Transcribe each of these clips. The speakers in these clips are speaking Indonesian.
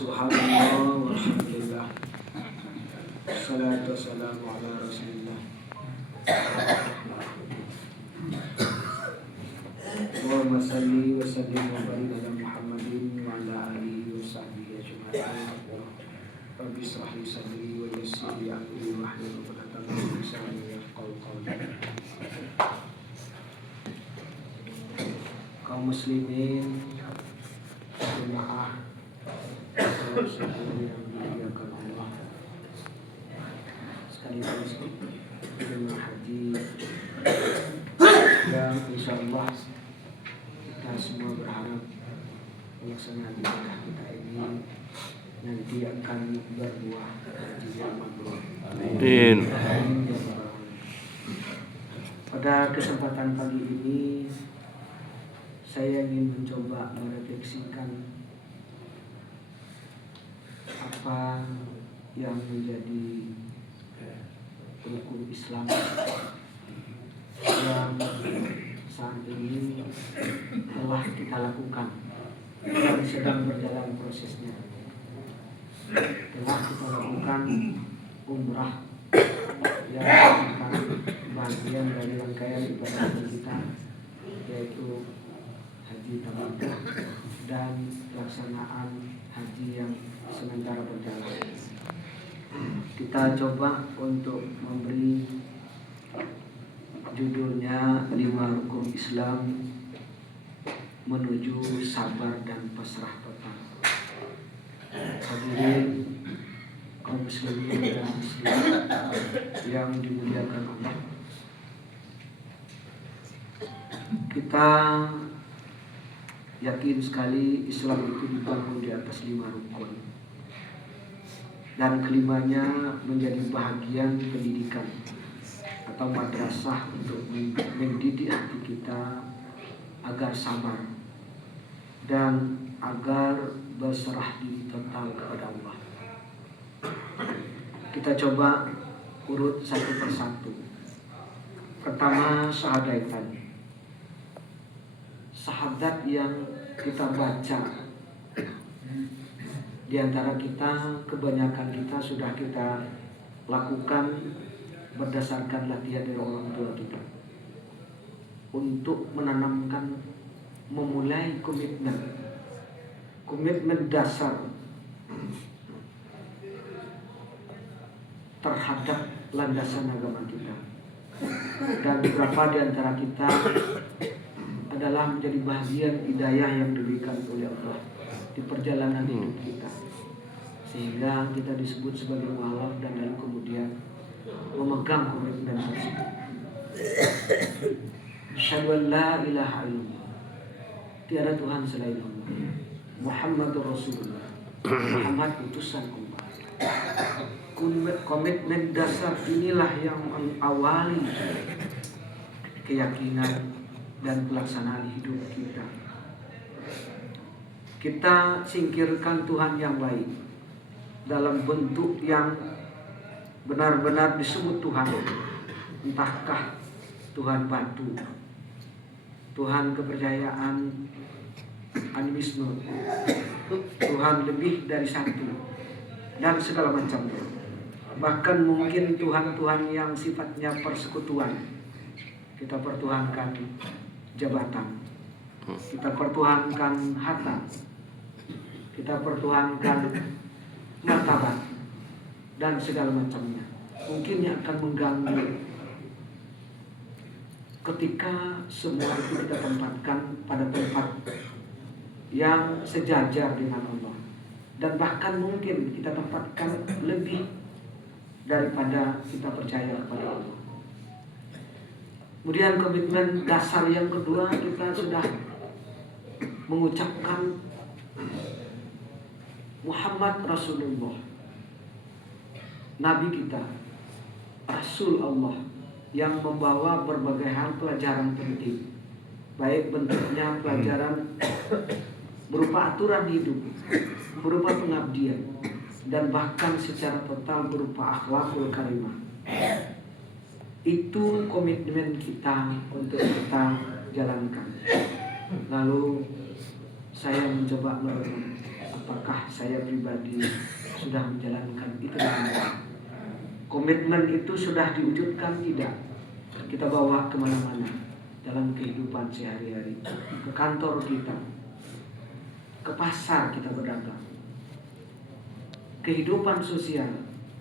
Subhanallah walhamdulillah. Assalatu wassalamu ala rasulillah. Allahumma salli wa sallim wa barik ala Muhammadin wa ala alihi wa sahbihi ajma'in. Rabbi shrah li sadri wa yassir li amri wahlul 'uqdatam min lisani yafqahu qawli. Kaum muslimin, jemaah yang dimuliakan Allah, sekaligus jemaah haji yang insya Allah kita semua berharap pelaksanaan ibadah kita ini nanti akan berbuah haji yang mabrur. Amin. Pada kesempatan pagi ini saya ingin mencoba merefleksikan apa yang menjadi rukun Islam yang saat ini telah kita lakukan dan sedang berjalan prosesnya. Telah kita lakukan umrah yang merupakan bagian dari rangkaian ibadah kita, yaitu haji tamattu dan pelaksanaan haji yang sementara berjalan. Kita coba untuk memberi judulnya 5 rukun Islam menuju sabar dan pasrah total. Hadirin kaum muslimin dan muslimat yang dimuliakan Allah, kita yakin sekali Islam itu dibangun di atas 5 rukun, dan kelimanya menjadi bahagian pendidikan atau madrasah untuk mendidik hati kita agar sabar dan agar berserah diri total kepada Allah. Kita coba urut satu persatu. Pertama, syahadatain. Syahadat yang kita baca, di antara kita, kebanyakan kita sudah kita lakukan berdasarkan latihan dari orang tua kita untuk menanamkan, memulai komitmen dasar terhadap landasan agama kita. Dan beberapa di antara kita adalah menjadi bahagian hidayah yang diberikan oleh Allah di perjalanan hidup kita, sehingga kita disebut sebagai mualaf dan lalu kemudian memegang komitmen tersebut. Asyhadu an la ilaha illallah, tiada Tuhan selain Allah, Muhammadur Rasulullah, Muhammad utusan Allah. Komitmen dasar inilah yang mengawali keyakinan dan pelaksanaan hidup kita. Kita singkirkan Tuhan yang lain dalam bentuk yang benar-benar disebut Tuhan, entahkah Tuhan batu, Tuhan kepercayaan animisme, Tuhan lebih dari satu, dan segala macamnya. Bahkan mungkin Tuhan-Tuhan yang sifatnya persekutuan. Kita pertuhankan jabatan, kita pertuhankan harta, kita pertuhankan martabat, dan segala macamnya. Mungkin yang akan mengganggu ketika semua itu kita tempatkan pada tempat yang sejajar dengan Allah, dan bahkan mungkin kita tempatkan lebih daripada kita percaya kepada Allah. Kemudian komitmen dasar yang kedua, kita sudah mengucapkan Muhammad Rasulullah, Nabi kita, Rasul Allah, yang membawa berbagai hal pelajaran penting, baik bentuknya pelajaran berupa aturan hidup, berupa pengabdian, dan bahkan secara total berupa akhlakul karimah. Itu komitmen kita untuk kita jalankan. Lalu saya mencoba merenung, apakah saya pribadi sudah menjalankan itu dengan baik. Komitmen itu sudah diwujudkan tidak? Kita bawa kemana-mana dalam kehidupan sehari-hari, ke kantor kita, ke pasar kita berdagang, kehidupan sosial,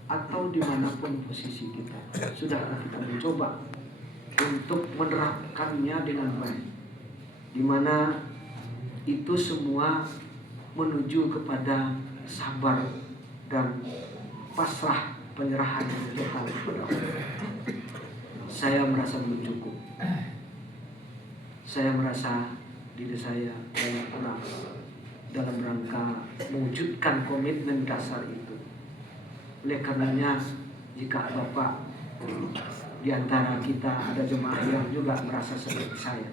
atau dimanapun posisi kita. Sudahkah kita mencoba untuk menerapkannya dengan baik, di mana itu semua menuju kepada sabar dan pasrah penyerahan total kepada Allah. Saya merasa belum cukup. Saya merasa diri saya banyak kurang dalam rangka mewujudkan komitmen dasar itu. Oleh karenanya, jika Bapak di antara kita ada jemaah yang juga merasa seperti saya,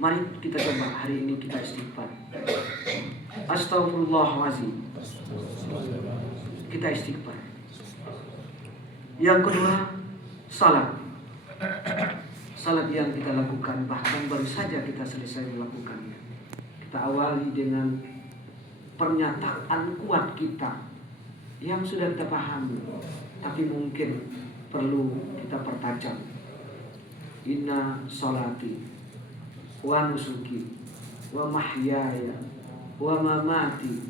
mari kita coba hari ini kita istighfar. Astagfirullahaladzim. Kita istighfar. Yang kedua, salat. Salat yang kita lakukan, bahkan baru saja kita selesai melakukannya, kita awali dengan pernyataan kuat kita yang sudah kita pahami, tapi mungkin perlu kita pertajam. Inna sholati wa nusuki wa mahyaya wa mamati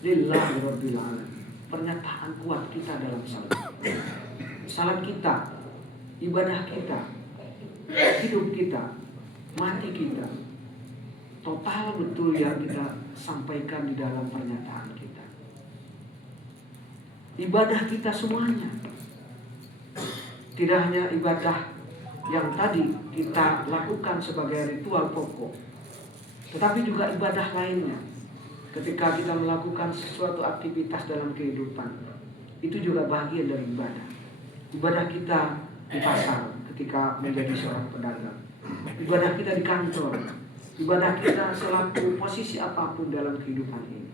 lillahi rabbil alamin. Pernyataan kuat kita dalam salat. Salat kita, ibadah kita, hidup kita, mati kita, total betul yang kita sampaikan di dalam pernyataan kita. Ibadah kita semuanya, tidak hanya ibadah yang tadi kita lakukan sebagai ritual pokok, tetapi juga ibadah lainnya. Ketika kita melakukan sesuatu aktivitas dalam kehidupan, itu juga bagian dari ibadah. Ibadah kita di pasar ketika menjadi seorang pedagang, ibadah kita di kantor, ibadah kita selaku posisi apapun dalam kehidupan ini.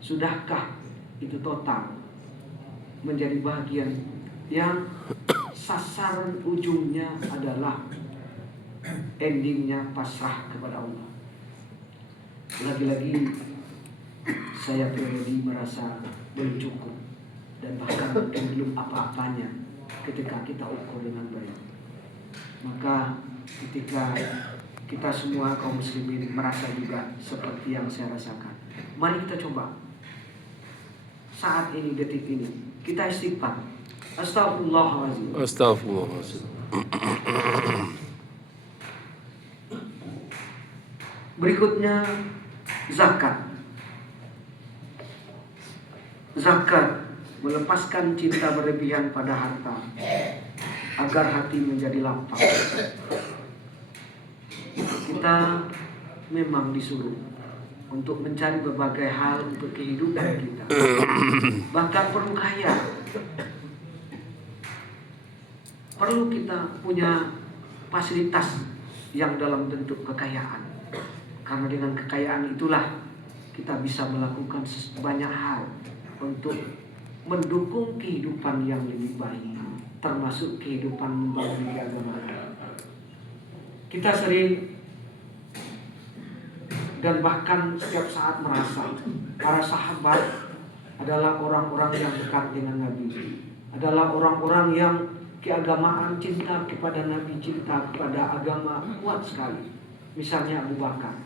Sudahkah itu total menjadi bagian yang sasaran ujungnya adalah endingnya pasrah kepada Allah? Lagi-lagi saya pribadi merasa belum cukup dan bahkan mungkin belum apa-apanya ketika kita ukur dengan baik. Maka ketika kita semua kaum muslimin merasa juga seperti yang saya rasakan, mari kita coba saat ini, detik ini, kita istighfar. Astagfirullahaladzim. Astagfirullahaladzim. Berikutnya zakat. Zakat melepaskan cinta berlebihan pada harta agar hati menjadi lapang. Kita memang disuruh untuk mencari berbagai hal untuk kehidupan kita, bahkan perlu kaya, perlu kita punya fasilitas yang dalam bentuk kekayaan, karena dengan kekayaan itulah kita bisa melakukan banyak hal untuk mendukung kehidupan yang lebih baik, termasuk kehidupan membangun agama. Kita sering dan bahkan setiap saat merasa para sahabat adalah orang-orang yang dekat dengan Nabi, adalah orang-orang yang keagamaan, cinta kepada Nabi, cinta kepada agama kuat sekali. Misalnya Abu Bakar,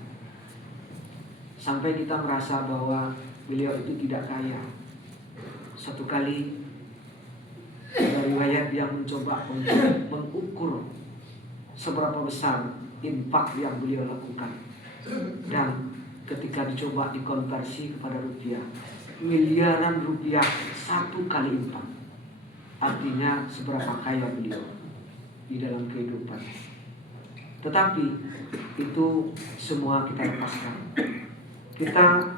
sampai kita merasa bahwa beliau itu tidak kaya. Satu kali ada riwayat yang mencoba untuk mengukur seberapa besar infak yang beliau lakukan, dan ketika dicoba dikonversi kepada rupiah, miliaran rupiah satu kali infak. Artinya seberapa kaya beliau di dalam kehidupan. Tetapi itu semua kita lepaskan, kita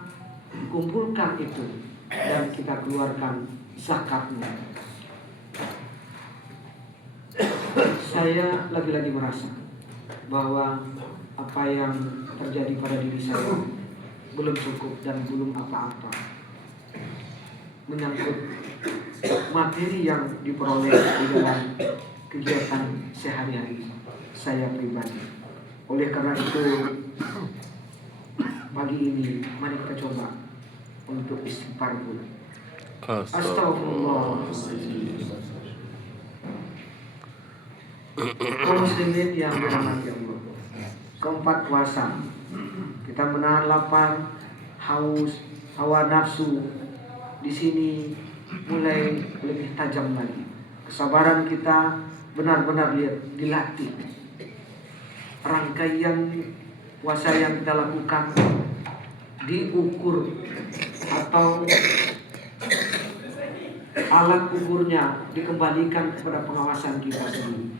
kumpulkan itu dan kita keluarkan zakatnya. Saya lagi-lagi merasa bahwa apa yang terjadi pada diri saya belum cukup dan belum apa-apa menyangkut materi yang diperoleh di dalam kegiatan sehari-hari saya pribadi. Oleh karena itu, pagi ini mari kita coba untuk istighfar pula. Astagfirullah. Kaum muslimin yang dirahmati Allah. Keempat, puasa. Kita menahan lapar, haus, hawa nafsu. Di sini mulai lebih tajam lagi. Kesabaran kita benar-benar dilatih. Rangkaian puasa yang kita lakukan diukur atau alat ukurnya dikembalikan kepada pengawasan kita sendiri.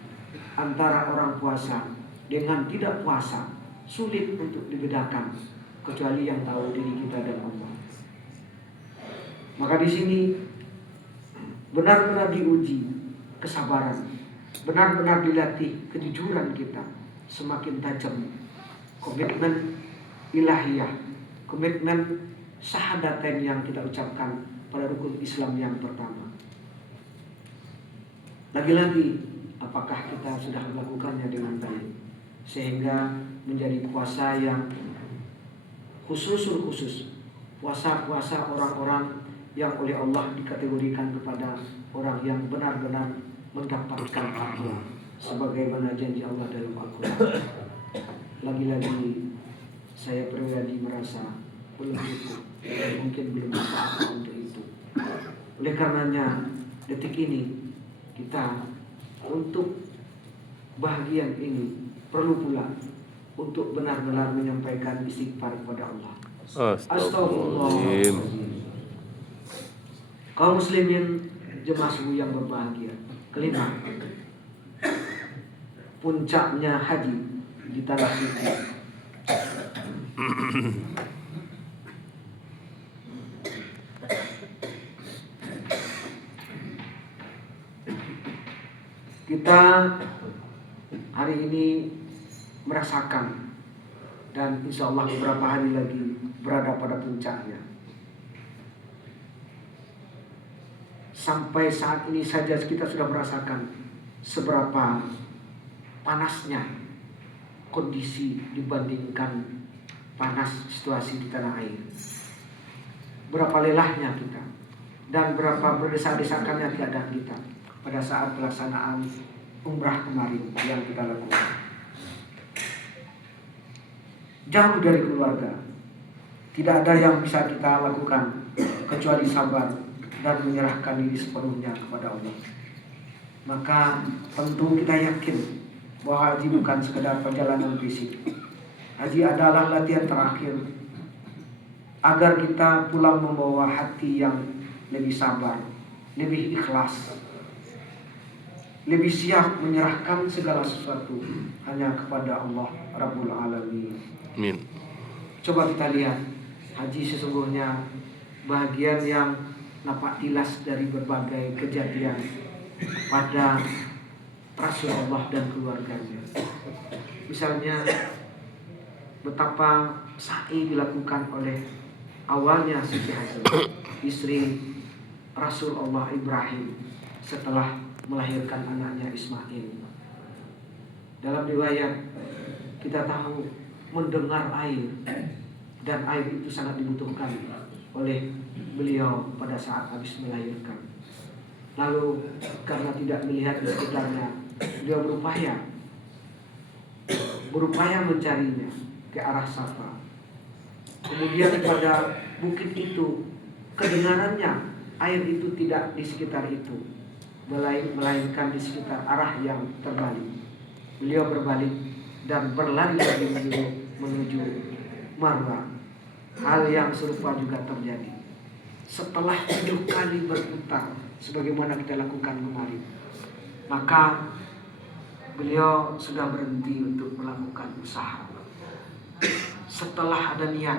Antara orang puasa dengan tidak puasa sulit untuk dibedakan, kecuali yang tahu diri kita dan Allah. Maka di sini benar-benar diuji kesabaran, benar-benar dilatih kejujuran kita semakin tajam. Komitmen ilahiyah, komitmen syahadatain yang kita ucapkan pada rukun Islam yang pertama. Lagi-lagi, apakah kita sudah melakukannya dengan baik sehingga menjadi puasa yang khusus, puasa-puasa orang-orang yang oleh Allah dikategorikan kepada orang yang benar-benar mendapatkan pahala sebagaimana janji Allah dalam Al-Quran. Lagi-lagi saya pribadi merasa belum cukup, mungkin belum apa untuk itu. Oleh karenanya detik ini kita untuk bahagian ini perlu pula untuk benar-benar menyampaikan istighfar kepada Allah. Astagfirullah. Kaum muslimin jemaah subuh yang berbahagia. Kelima, puncaknya haji di tanah suci. Kita hari ini merasakan dan insya Allah beberapa hari lagi berada pada puncaknya. Sampai saat ini saja kita sudah merasakan seberapa panasnya kondisi dibandingkan panas situasi di tanah air. Berapa lelahnya kita dan berapa berdesak-desakannya keadaan kita pada saat pelaksanaan umrah kemarin yang kita lakukan. Jauh dari keluarga, tidak ada yang bisa kita lakukan kecuali sabar dan menyerahkan diri sepenuhnya kepada Allah. Maka tentu kita yakin bahwa haji bukan sekedar perjalanan fisik. Haji adalah latihan terakhir agar kita pulang membawa hati yang lebih sabar, lebih ikhlas, lebih siap menyerahkan segala sesuatu hanya kepada Allah Rabbul Alamin. Amin. Coba kita lihat haji sesungguhnya bagian yang nampak jelas dari berbagai kejadian pada Rasulullah dan keluarganya. Misalnya betapa sa'i dilakukan oleh awalnya Siti Hajar, istri Rasulullah Ibrahim setelah melahirkan anaknya Ismail. Dalam riwayat kita tahu mendengar air, dan air itu sangat dibutuhkan oleh beliau pada saat habis melahirkan. Lalu karena tidak melihat di sekitarnya, beliau berupaya mencarinya ke arah Safa. Kemudian pada bukit itu kedengarannya air itu tidak di sekitar itu, melainkan di sekitar arah yang terbalik. Beliau berbalik dan berlari lagi menuju Marwah. Hal yang serupa juga terjadi setelah 7 kali berputar sebagaimana kita lakukan kemarin. Maka beliau sudah berhenti untuk melakukan usaha. Setelah ada niat,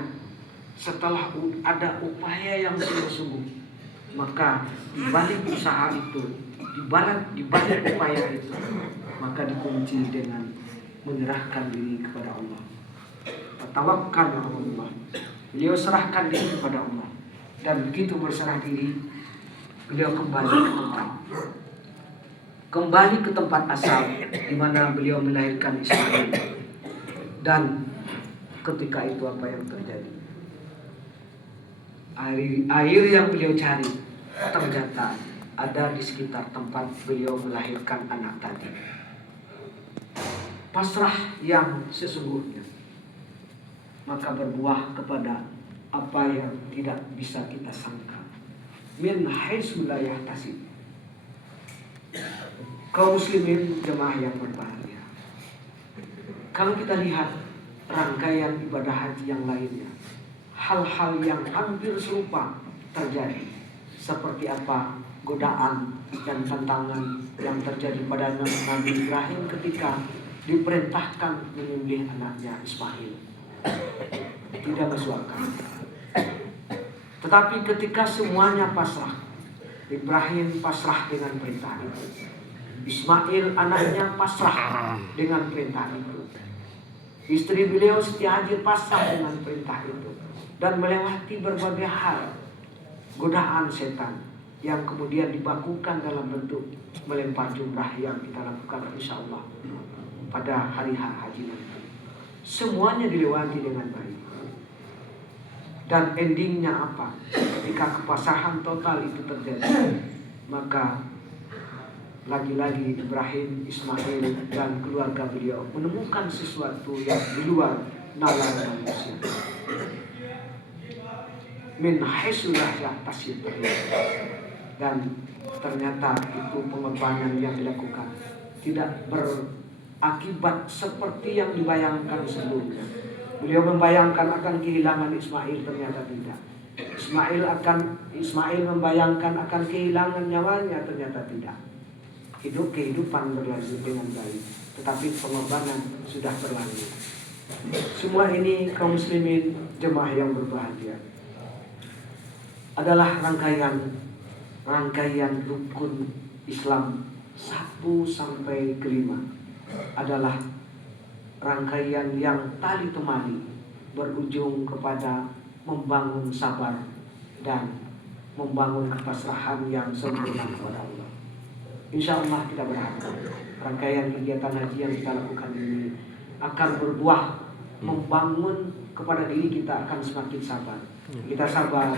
setelah ada upaya yang sungguh-sungguh, maka di balik usaha itu, di balik upaya itu, maka dikunci dengan menyerahkan diri kepada Allah. Tawakkal ala Allah. Beliau serahkan diri kepada Allah. Dan begitu berserah diri, beliau kembali ke tempat asal di mana beliau melahirkan Ismail. Dan ketika itu apa yang terjadi? Air yang beliau cari ternyata ada di sekitar tempat beliau melahirkan anak tadi. Pasrah yang sesungguhnya, maka berbuah kepada apa yang tidak bisa kita sangka. Min haitsu la yahtasib. Kaum muslimin jemaah yang berbahagia, kalau kita lihat rangkaian ibadah haji yang lainnya, hal-hal yang hampir serupa terjadi. Seperti apa godaan dan tantangan yang terjadi pada Nabi Ibrahim ketika diperintahkan menyembelih anaknya Ismail. Tidak masuk akal. Tetapi ketika semuanya pasrah, Ibrahim pasrah dengan perintah itu, Ismail anaknya pasrah dengan perintah itu, istri beliau Siti Hajar pasrah dengan perintah itu, dan melewati berbagai hal godaan setan yang kemudian dibakukan dalam bentuk melempar jumrah yang kita lakukan insyaallah pada hari haji nanti. Semuanya dilewati dengan baik. Dan endingnya apa? Ketika kepasrahan total itu terjadi, maka lagi-lagi Ibrahim, Ismail dan keluarga beliau menemukan sesuatu yang di luar nalar manusia. Min haitsu la yahtasib. Dan ternyata itu pengorbanan yang dilakukan tidak berakibat seperti yang dibayangkan sebelumnya. Beliau membayangkan akan kehilangan Ismail, ternyata tidak. Ismail membayangkan akan kehilangan nyawanya, ternyata tidak. Kehidupan berlanjut dengan baik, tetapi pengorbanan sudah berlanjut. Semua ini kaum muslimin jemaah yang berbahagia adalah rangkaian rukun Islam 1 sampai ke 5, adalah rangkaian yang tali temali berujung kepada membangun sabar dan membangun kepasrahan yang sempurna kepada Allah. Insya Allah kita berharap rangkaian kegiatan haji yang kita lakukan ini akan berbuah membangun kepada diri kita, akan semakin sabar. Kita sabar,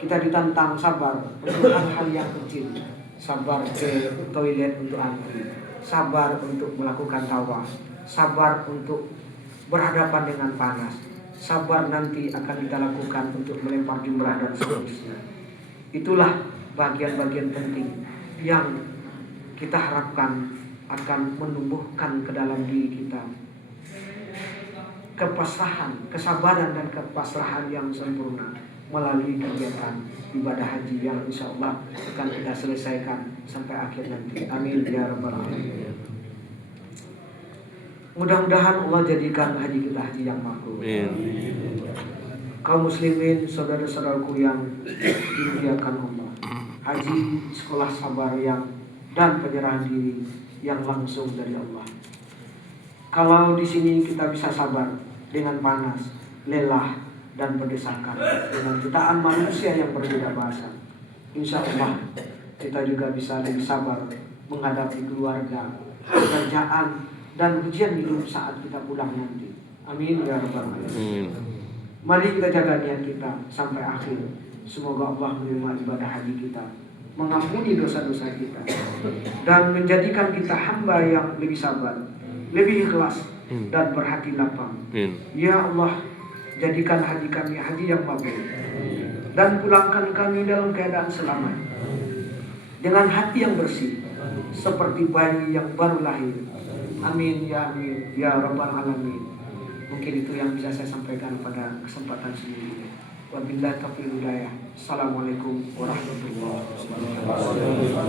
kita ditantang sabar untuk hal-hal yang kecil, sabar ke toilet untuk antri, sabar untuk melakukan tawaf, sabar untuk berhadapan dengan panas, sabar nanti akan kita lakukan untuk melempar jumrah dan seterusnya. Itulah bagian-bagian penting yang kita harapkan akan menumbuhkan ke dalam diri kita kepasrahan, kesabaran dan kepasrahan yang sempurna melalui kegiatan ibadah haji yang insya Allah akan kita selesaikan sampai akhir nanti. Amin ya rabbal alamin. Mudah-mudahan Allah jadikan haji kita haji yang mabrur. Kaum muslimin, saudara-saudaraku yang dimuliakan Allah, haji sekolah sabar yang dan penyerahan diri yang langsung dari Allah. Kalau di sini kita bisa sabar dengan panas, lelah dan berdesakan, dengan jutaan manusia yang berbeda bahasa, insya Allah kita juga bisa lebih sabar menghadapi keluarga, pekerjaan dan ujian hidup saat kita pulang nanti. Amin ya rabbal alamin. Mari kita jaga niat kita sampai akhir. Semoga Allah menerima ibadah haji kita, mengampuni dosa-dosa kita, dan menjadikan kita hamba yang lebih sabar, lebih ikhlas dan berhati lapang. Ya Allah, jadikan haji kami haji yang mabrur, dan pulangkan kami dalam keadaan selamat, dengan hati yang bersih, seperti bayi yang baru lahir. Amin ya rabbal alamin. Mungkin itu yang bisa saya sampaikan pada kesempatan ini. Wabillahi taufiq hidayah. Assalamualaikum warahmatullahi wabarakatuh.